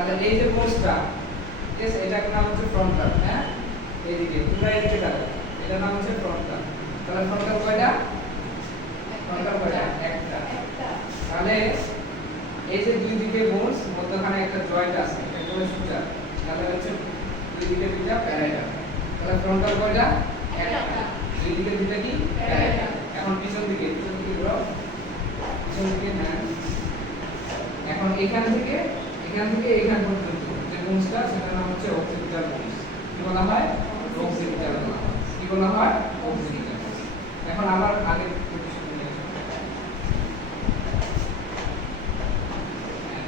তাহলে এই যে কোর্সটা ঠিক আছে, এটার নাম হচ্ছে ফ্রন্টাল। হ্যাঁ, এইদিকে পুরো এইদিকে তাকাও, এটার নাম হচ্ছে ফ্রন্টাল। তাহলে ফ্রন্টাল কয়টা? ফ্রন্টাল কয়টা? একটা। তাহলে এই যে দুই দিকে বোনস, মধ্যখানে একটা জয়েন্ট আছে, এটা বলে সুতা। তাহলে হচ্ছে দুই দিকে দুইটা প্যারাইটাল। তাহলে ফ্রন্টাল কয়টা? একটা। দুই দিকে দুইটা কি? প্যারাইটাল। এখন পিছন দিকে ঘোরো, পিছন দিকে। হ্যাঁ, এখন এখান থেকে এখান পর্যন্ত যে বোনসটা, সেটার নাম হচ্ছে অক্সিপিটাল বোনস। কি বলা হয়? অক্সিপিটাল বলা হয়। কি বলা হয়? অক্সিপিটাল। এখন আবার আগে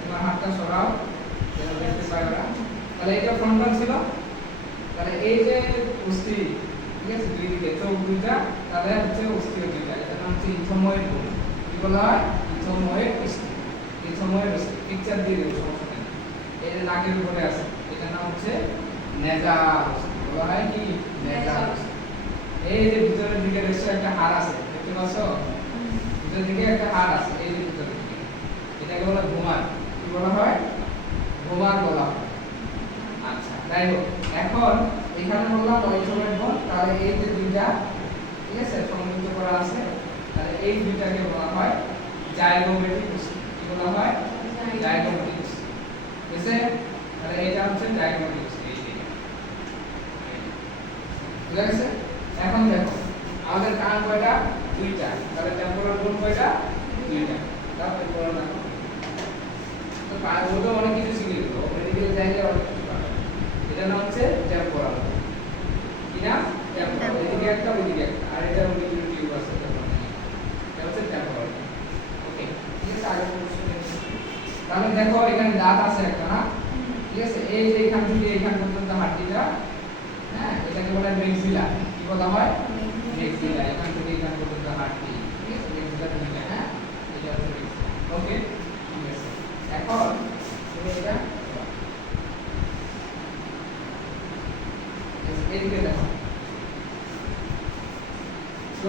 তোমার হাতটা সরাও যেন দেখতে পায় ওরা। তাহলে এটা ফ্রন্টাল ছিল। তাহলে এই যে অস্থি, ঠিক আছে, দুই দিকে চোখ দুইটা, তাহলে হচ্ছে অস্থি দুইটা, এটার নাম হচ্ছে ইথোময়েড বোন। কি বলা হয়? ইথোময়েড অস্থি। ইথোময়েড অস্থি পিকচার দিয়ে দেব, সমস্যা নেই। এই যে নাকের উপরে আছে, এটার নাম হচ্ছে নেজাল অস্থি। বলা হয় কি? নেজাল অস্থি। এই যে ভিতরের দিকে রয়েছে একটা হাড় আছে, দেখতে পাচ্ছ? ভিতরের দিকে একটা হাড় আছে, এই যে ভিতরের দিকে, এটাকে বলা ভোমার। কি বলা হয়? ভোমার বলা হয়। আচ্ছা, যাই হোক, এখন এখানে বললাম ইথোময়েড বোন। তাহলে এই যে দুইটা, ঠিক আছে, সংযুক্ত করা আছে, তাহলে এই দুইটাকে বলা হয় জাইগোমেটিক অস্থি। কি বলা হয়? জাইগোমেটিক অস্থি। ঠিক আছে, তাহলে এটা হচ্ছে জাইগোমেটিক অস্থি। এই যে ঠিক আছে। এখন দেখো আমাদের কান কয়টা? দুইটা। তাহলে টেম্পোরাল বোন কয়টা? দুইটা। তাও টেম্পোরাল না, তো কান বলতে অনেক কিছু শিখে গেল, মেডিকেল যাইলে অনেক কিছু পাবে। এটা নাম হচ্ছে টেম্পোরাল। কি না? টেম্পোরাল। এদিকে একটা, ওইদিকে একটা, আর এটা ওইদিকে টিউব আছে, এটা হচ্ছে টেম্পোরাল। ওকে, ঠিক আছে। আগে তাহলে দেখো এখানে দাঁত আছে একটা, না? ঠিক আছে, এই যে এখান থেকে এখান পর্যন্ত হাড়টিটা, হ্যাঁ, এটাকে বলে মেক্সিলা। কি বলা হয়? মেক্সিলা। এখান থেকে এখান পর্যন্ত হাড়টি, ঠিক আছে, মেক্সিলা দুইটা। হ্যাঁ, এটা হচ্ছে মেক্সিলা। ওকে, ঠিক আছে। এখন তুমি এটা এদিকে দেখো, তো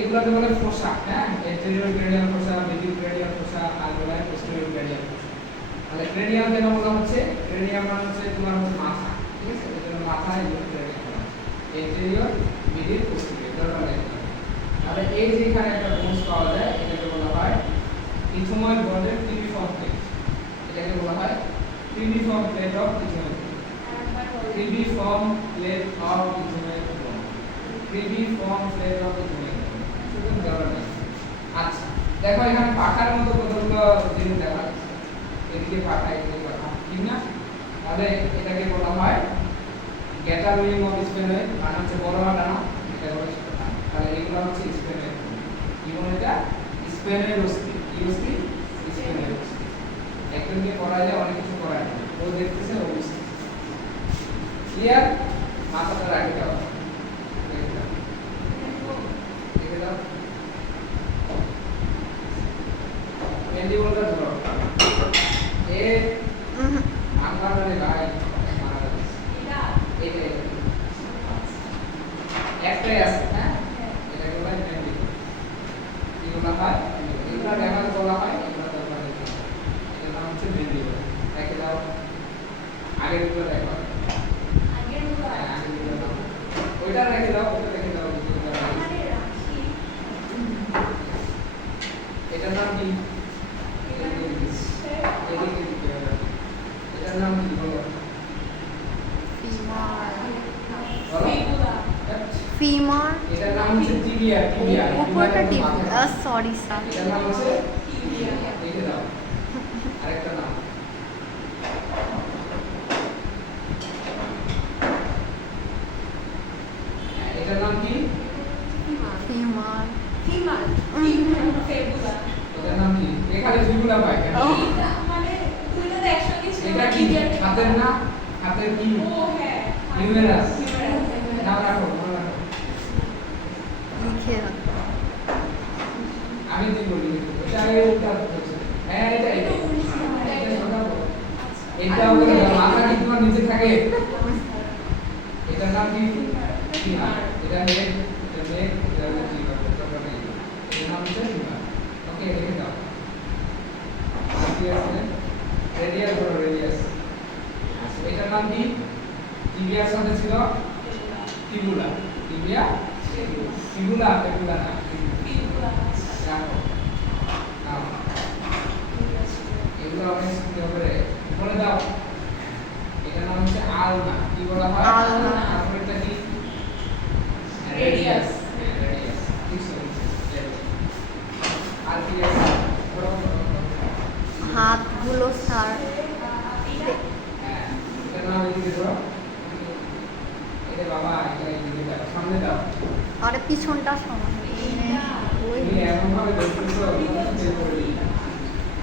এগুলোকে বলে ফোসা। হ্যাঁ, anterior cranial fossa, middle cranial fossa, আর বলা হয় পোস্টেরিয়র ক্রেনিয়াল ফোসা। তাহলে ক্রেনিয়াল কেন বলা হচ্ছে? ক্রেনিয়াল মানে হচ্ছে তোমার হচ্ছে মাথা, ঠিক আছে, এর জন্য মাথা, এগুলো ক্রেনিয়াল বলা হয়। এন্টেরিয়র, মিডিল, পোস্টেরিয়র, ধরো এটা। তাহলে এই যে এখানে একটা বোনস পাওয়া যায়, এটাকে বলা হয় ইথোময়েড বোনের ক্রিমিফর্ম প্লেট। এটাকে বলা হয় ক্রিমিফর্ম প্লেট অফ ইথোময়েড। ক্রিমিফর্ম প্লেট অফ ইথোময়েড বোন। ক্রিমিফর্ম প্লেট অফ ইথোময়েড বোন। শুধু ধরো না। আচ্ছা, দেখো এখানে পাখার মতো কতগুলো জিনিস দেখা যাচ্ছে, এদিকে পাখা, এদিকে পাখা, ঠিক না? তাহলে এটাকে বলা হয় গ্যাটারুইং অফ স্পেনয়েড, মানে হচ্ছে বড় হাঁটা, না? এটা বলে ছোট হাঁটা। তাহলে এগুলো হচ্ছে স্পেনয়েড। কি বলে এটা? স্পেনয়েড অস্থি। কি অস্থি? স্পেনয়েড অস্থি। একজনকে পড়া যায়, অনেক কিছু করা যায়, ও দেখতেছে ও বুঝতেছে। ক্লিয়ার? মাথাটা রাখে দাও, রেখে দাও। মেন্ডিবলটা ধরো, এ আঙ্গা ধরে গায় মারা যাচ্ছে, এটা একটাই আছে। হ্যাঁ, এটাকে বলা হয় মেন্ডিবল। কি বলা হয়? এগুলো দেখাতে বলা হয়, এগুলো দেখাতে বলা হয়। এটার নাম হচ্ছে মেন্ডিবল। রেখে দাও। আগের গুলো দেখো, আগের গুলো দাও, ওইটা রেখে দাও, ওইটা রেখে দাও। এটার নাম কি? এটার নাম কি বলো? ফিমার। এটার নাম হচ্ছে টিবিয়া। টিবিয়া উপরটা টিবিয়া, সরি স্যার। এটার নাম হচ্ছে টিবিয়া। লিখে দাও আরেকটা নাম। এটার নাম কি? ফিমার। ফিমার। ফেবুলা। এটার নাম কি? এখানে ফিবুলা পাই কেন? এটা মানে দুইটা তো একসঙ্গে ছিল। এটা কি? হাতের না? হাতের কি? ও হ্যাঁ, হিউমেরাস। নাম রাখো, নাম রাখো। লিখে রাখো। আমি তুই বলি, এটা আগে উল্টা হচ্ছে। হ্যাঁ, এটা এটা এটা সরাবো। এটা ওখানে মাথা কি তোমার নিচে থাকে? এটার নাম কি? ফিমার। এটা নেক, এটা নেক, এটা হচ্ছে ফিমার। এটার নাম হচ্ছে ফিমার। ওকে, লিখে দাও। কি আছে? রেডিয়াস বড়, রেডিয়াস। নাম কি? টিবিয়ার সাথে ছিল ফিবুলা। টিবিয়া ফিবুলা ফিবুলা না ফিবুলা দেখো নাও এগুলো অনেক সুন্দর করে বলে দাও। এটা নাম হচ্ছে আলনা। কি বলা হয়? আলনা। তারপর এটা কি? রেডিয়াস। রেডিয়াস ঠিক আছে। আর কি আছে? হাতগুলো স্যার হ্যাঁ এটা নাম এদিকে ধরো। এটা বাবা এটা এদিকে দাও, সামনে দাও। আরে পিছনটা সমান ওই তুমি এমন ভাবে দেখতেছো ঠিক করে দিই।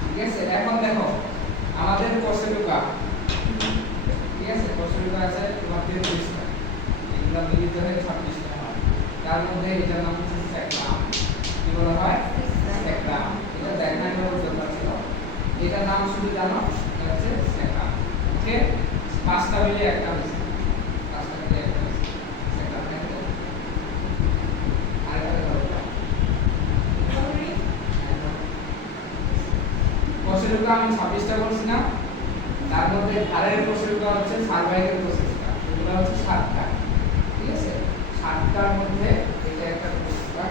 ঠিক আছে এখন দেখো আমাদের কোষেলুকা। ঠিক আছে কোষেলুকা আছে তোমার 33টা। এগুলা মিলিত হয়ে 26টা হয়। তার মধ্যে এটার নাম হচ্ছে স্যাকরাম। কি বলা হয়? স্যাকরাম। এটা দেখানোর দরকার ছিল। এটার নাম শুধু জানো এটা হচ্ছে স্যাকরাম। ওকে 5টা মিলে একটা হয়েছে। 5টা মিলে একটা হয়েছে। স্যাকরাম দেখো। আরেকটা ধরো। কোষেলুকা আমি 26টা বলছি না? তার মধ্যে ধারের কোষেলুকা হচ্ছে সার্ভাইকাল কোষেলুকা। এগুলো হচ্ছে 7টা। ঠিক আছে 7টার মধ্যে এটা একটা কোষেলুকা।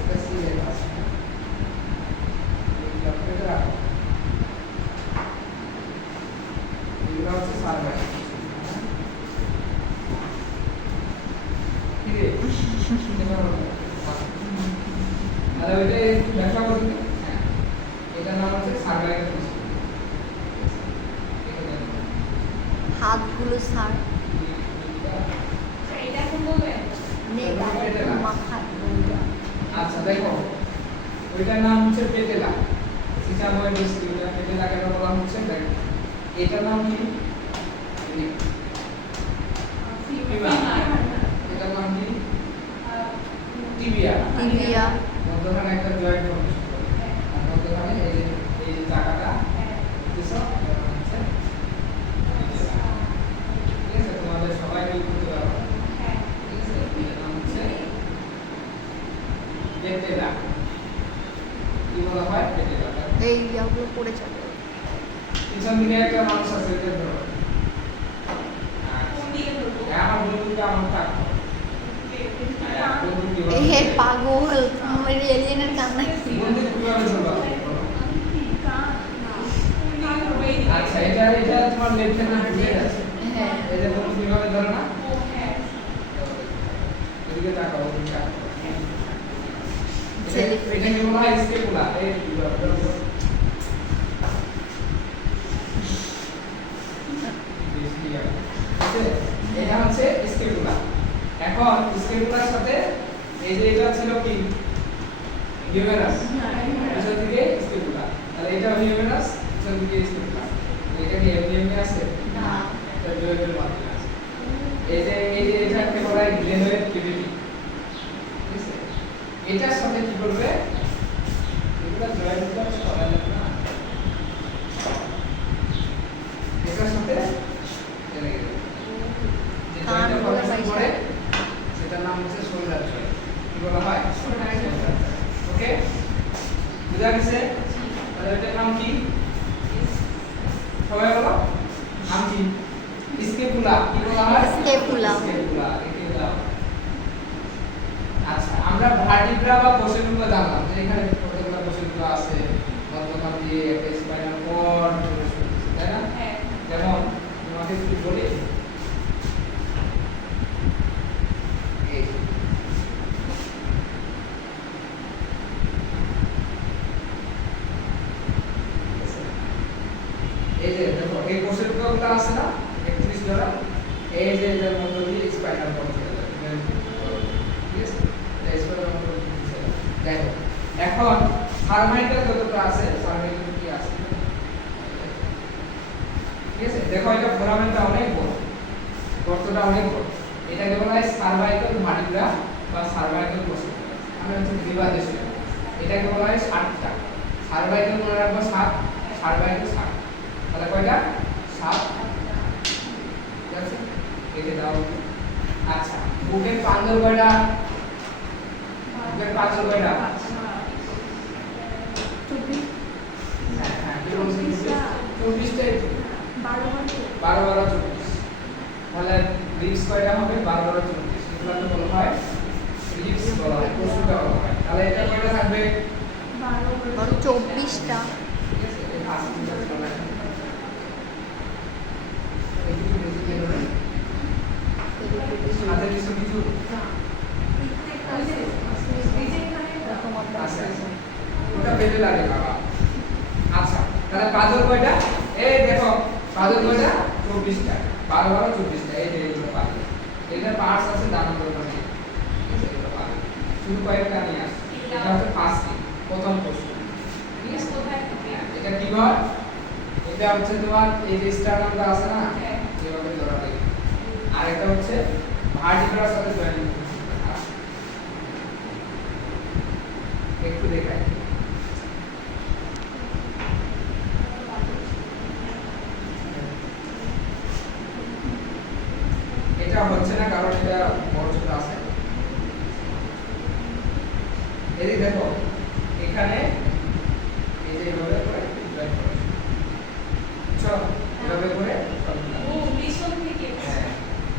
এটা সিলেট আছে। এইটা কেটে রাখো। এগুলো হচ্ছে সার্ভাইকাল। কি রে? তাহলে ওইটা একটু ব্যাখ্যা করুন। হ্যাঁ এটার নাম হচ্ছে সার্ভাইকাল কোষেলুকা। হাতগুলো স্যার এটা কোন বলবেন? মাথা আচ্ছা দেখো ওইটার নাম হচ্ছে পেটেলা। সিসাময় বৃষ্টি ওটা পেটেলা কেন বলা হচ্ছে দেখো এটার নাম কি? এটার নাম কি? টিবিয়া। টিবিয়া মধ্যখানে একটা জয়েন্ট ফর্মেশন করে আর মধ্যখানে এই যে চাকাটা বুঝছো এটা হচ্ছে পেটেলা। ঠিক আছে তোমাদের সবাই মিল করতে পারো। ঠিক আছে এটার নাম হচ্ছে পেটেলা। কি বলা হয়? পেটেলা। এই ইয়াগুলো পড়ে যাবে পিছন দিকে একটা মানুষ আছে এটা ধরো। কোন দিকে ধরবো? আমার বন্ধুকে আমার থাকতো। বন্ধু এ কিভাবে পাগল আমার এলিয়েনের কান্না কি বন্ধু কিভাবে ধরবা? আচ্ছা এটা তোমার লেফট হ্যান্ড ঘুরে যাচ্ছে। হ্যাঁ এই যে বন্ধু কিভাবে ধরে না? এদিকে তাকাও ওদিকে তাকাও। এটাকে বলা হয় স্কেপুলা। এই ধরো। এটা হচ্ছে স্কেপুলা। এখন স্কেপুলার সাথে এই যে এটা ছিল কি? হিউমেরাস। পিছন দিকে স্কেপুলা। তাহলে এটা হিউমেরাস, পিছন দিকে স্কেপুলা। এটা কি এমনি আছে? না এটা জয়েন্টের মাধ্যমে আছে। এই যে এটাকে বলা হয় গ্লেনোয়েড ক্যাভিটি। ঠিক আছে এটার সাথে কি করবে? এগুলা জয়েন্টটা করা যাবে না। এটার সাথে এনে গেল। যে জয়েন্টটা ফর্মেশন করে সেটার নাম হচ্ছে শোল্ডার জয়েন্ট। কি বলা হয়? Shoulder joint. ওকে বুঝা গেছে? তাহলে এটার নাম কি? সবাই বলো নাম কি? স্কেপুলা। কি বলা হয়? স্কেপুলা। স্কেপুলা একে দাও। আচ্ছা আমরা ভার্টিব্রা বা কোষেলুকা জানলাম যে এখানে কতগুলো কোষেলুকা আছে মধ্যখান দিয়ে একটা স্পাইনাল কর্ড চলে আসছে, তাই না? যেমন তোমাকে একটু বলি এই এই যে দেখো এই কোষেলুকাগুলো আছে না 31 জোড়া। এই যে এর মধ্য দিয়ে স্পাইনাল কর্ড চলে যাবে। ঠিক আছে এই স্পাইনাল কর্ড দেখো এখন সার্ভাইকাল যতটা আছে সার্ভাইকাল কি আছে? ঠিক আছে দেখো এটা ফোরামেনটা অনেক বড়, গর্তটা অনেক বড়। এটাকে বলা হয় সার্ভাইকাল ভার্টিব্রা বা সার্ভাইকাল কোষেলুকা। আমরা হচ্ছে বিবাদে ছিল। এটাকে বলা হয় 7টা। সার্ভাইকাল মনে রাখবো 7, সার্ভাইকাল 7। তাহলে কয়টা? 7। ঠিক আছে কেটে দাও। আচ্ছা বুকের পাঁজর কয়টা? বুকের পাঁজর কয়টা? হ্যাঁ হ্যাঁ কি বলছিস? 24টাই তো। 12 12 12 24 তাহলে রিবস কয়টা হবে 12 12 34 এগুলোকে বলা হয় রিবস বলা হয় প্রসূতা বলা হয় তাহলে এটা কয়টা থাকবে 24টা। ঠিক আছে এটা আসলে বলা হয় সাথে কিছু কিছু আছে ওটা পেতে লাগে বাবা আচ্ছা তাহলে পাজল কয়টা এই দেখো পাজল কয়টা 24টা 12 12 24টা এই যে এগুলো পাজল এটা পার্টস আছে দানা দরকার নেই ঠিক আছে এটা পাজল শুধু কয়েকটা নিয়ে আসছে এটা হচ্ছে ফার্স্ট প্রথম প্রশ্ন ঠিক আছে এটা কি ঘর এটা হচ্ছে তোমার এই যে স্টার্টামটা আছে না যেভাবে ধরা লাগে আর এটা হচ্ছে ভার্টিব্রার সাথে জয়েন একটু দেখাই এটা হচ্ছে না কারণ এটা বড় ছোট আছে এই দেখো এখানে এই যে এভাবে করে জয়েন করো চল এভাবে করে ও পিছন থেকে হ্যাঁ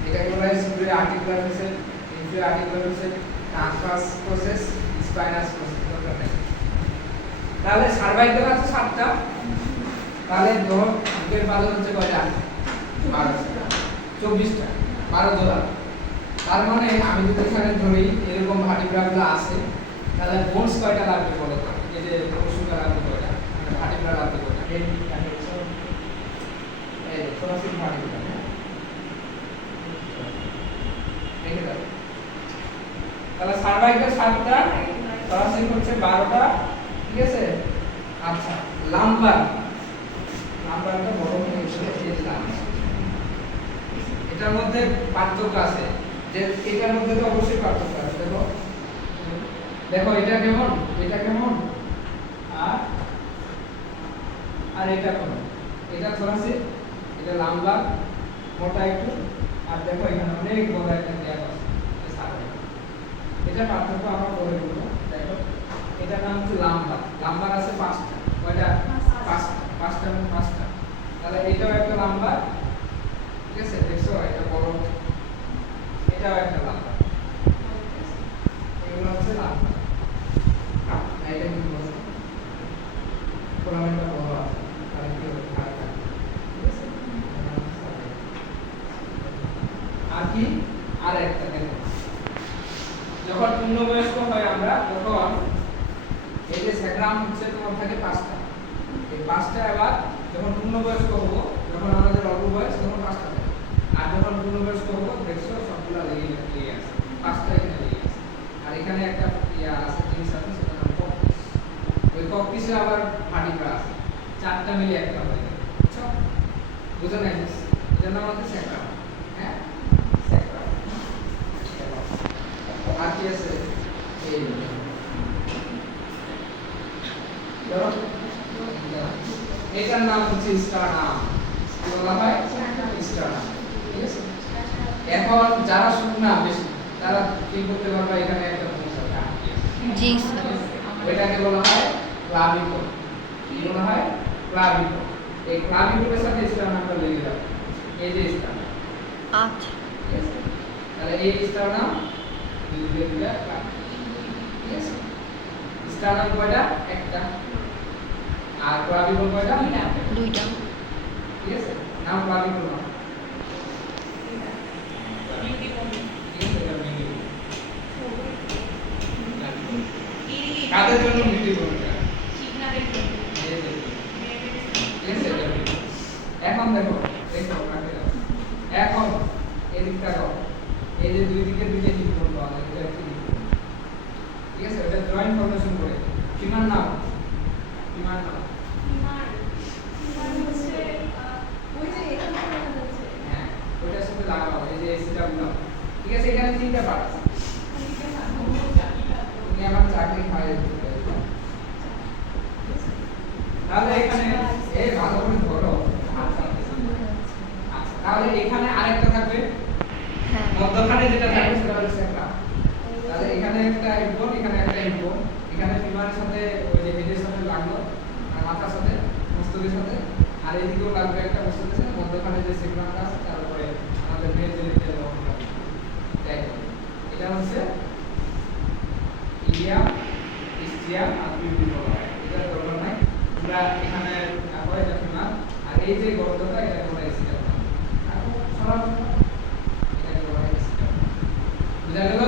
এটাকে বলা হয় superior articular facet inferior articular facet transverse process spinous process দরকার নেই তাহলে সার্ভাইকাল আছে 7টা তাহলে ধর বুকের পালক হচ্ছে কয়টা 12টা 24টা 12 ডলার তার মানে আমি যদি এখানে ধরি এরকম ভার্টিব্রাগুলো আছে তাহলে বোনস কয়টা লাগবে বলো তো এই যে প্রসূতা লাগবে কয়টা মানে ভার্টিব্রা লাগবে কয়টা এই thoracic ভার্টিব্রা দেখে দাও তাহলে সার্ভাইকাল 7টা thoracic হচ্ছে 12টা ঠিক আছে আচ্ছা লাম্বারটা বড় হয়ে গেছে এই লাম্বার এটার মধ্যে পার্থক্য আছে যে এটার মধ্যে তো অবশ্যই পার্থক্য আছে দেখো দেখো এটা কেমন আর এটা কেমন এটা thoracic এটা লাম্বার মোটা একটু আর দেখো এখানে অনেক বড় একটা গ্যাপ আছে এই সার্ভাইকাল এটা পার্থক্য আমরা করে বলবো দেখো এটার নাম হচ্ছে লাম্বার আছে 5টা কয়টা 5টা এবং 5টা তাহলে এটাও একটা লাম্বার ঠিক আছে দেখছো এটা বড় এটাও একটা লাম্বার এগুলো হচ্ছে লাম্বার এটা কি বলছো ফোরামেন্টটা বড় আছে তাহলে কি হবে আরেকটা ঠিক আছে আর কি আরেকটা দেখো যখন পূর্ণবয়স্ক হয় আমরা তখন এই যে স্যাগ্রাম হচ্ছে তোমার থাকে 5টা এই 5টা আবার যখন পূর্ণবয়স্ক হব যখন আমাদের অল্প বয়স তখন 5টা থাকে আর যখন পূর্ণবয়স্ক হব দেখছো সবগুলা লেগে আছে 5টা এখানে লেগে আছে আর এখানে একটা ইয়া আছে জিনিস আছে সেটা নাম ককপিস ওই ককপিসে আবার ভার্টিব্রা আছে 4টা মিলে একটা হয়ে যায় বুঝছো বুঝো না এটার নাম হচ্ছে স্যাগ্রাম হ্যাঁ স্যাগ্রাম আর কি আছে এই এটার নাম হচ্ছে স্টার্নাম কি বলা হয় স্টার্নাম ঠিক আছে এখন যারা শুকনা বেশি তারা কি করতে পারবে এখানে একটা সমস্যা জি স্যার। ওইটাকে বলা হয় ক্লাভিকল কি বলা হয় ক্লাভিকল এই ক্লাভিকলের সাথে স্টার্নামটা লেগে যাবে এই যে স্টার্নাম আচ্ছা ঠিক আছে তাহলে এই স্টার্নাম দুইটা ঠিক আছে স্টার্নাম কয়টা একটা আর ক্লাভিকল কয়টা 2টা। ঠিক আছে নাম ক্লাভিকল না ঠিক আছে এটা মিনি কাদের জন্য মিটি ভূমিকা ঠিক আছে এখন দেখো কাকে দাও এখন এদিকটা দাও এই যে দুই দিকে দুইটা নিউট্রন পাওয়া যায় এটা একটি নিউট্রন ঠিক আছে এটা জয়েন্ট ফর্মেশন করে কিমান নাম হ্যাঁ ওইটার সাথে লাগাও এই যে এসিটা গুলো ঠিক আছে এখানে 3টা পার্ট আছে তুমি আমার চাকরি খাইয়ে দিতে তাহলে এখানে এই ভালো করে ধরো আচ্ছা তাহলে এখানে আরেকটা থাকবে হ্যাঁ মধ্যখানে যেটা থাকবে সেটা হচ্ছে একটা তাহলে এখানে একটা হেডফোন এখানে একটা হেডফোন এখানে ফিমারের সাথে ওই যে হেডের সাথে লাগলো আর মাথার সাথে মস্তকের সাথে আর এদিকেও লাগবে একটা মস্তকের সাথে মধ্যখানে যে সিগন্যালটা আছে তার উপরে আমাদের মেজ হচ্ছে ইলিয়াম ইস্টিয়াম আর পিউবিক বলা হয়। এটা দরকার নাই, তোমরা এখানে পরে দেখো না। আর এই যে গর্তটা এটা বলা হয় স্টিয়াম। আর সরাসরি এটা বলা হয় স্টিয়াম। বুঝা গেল?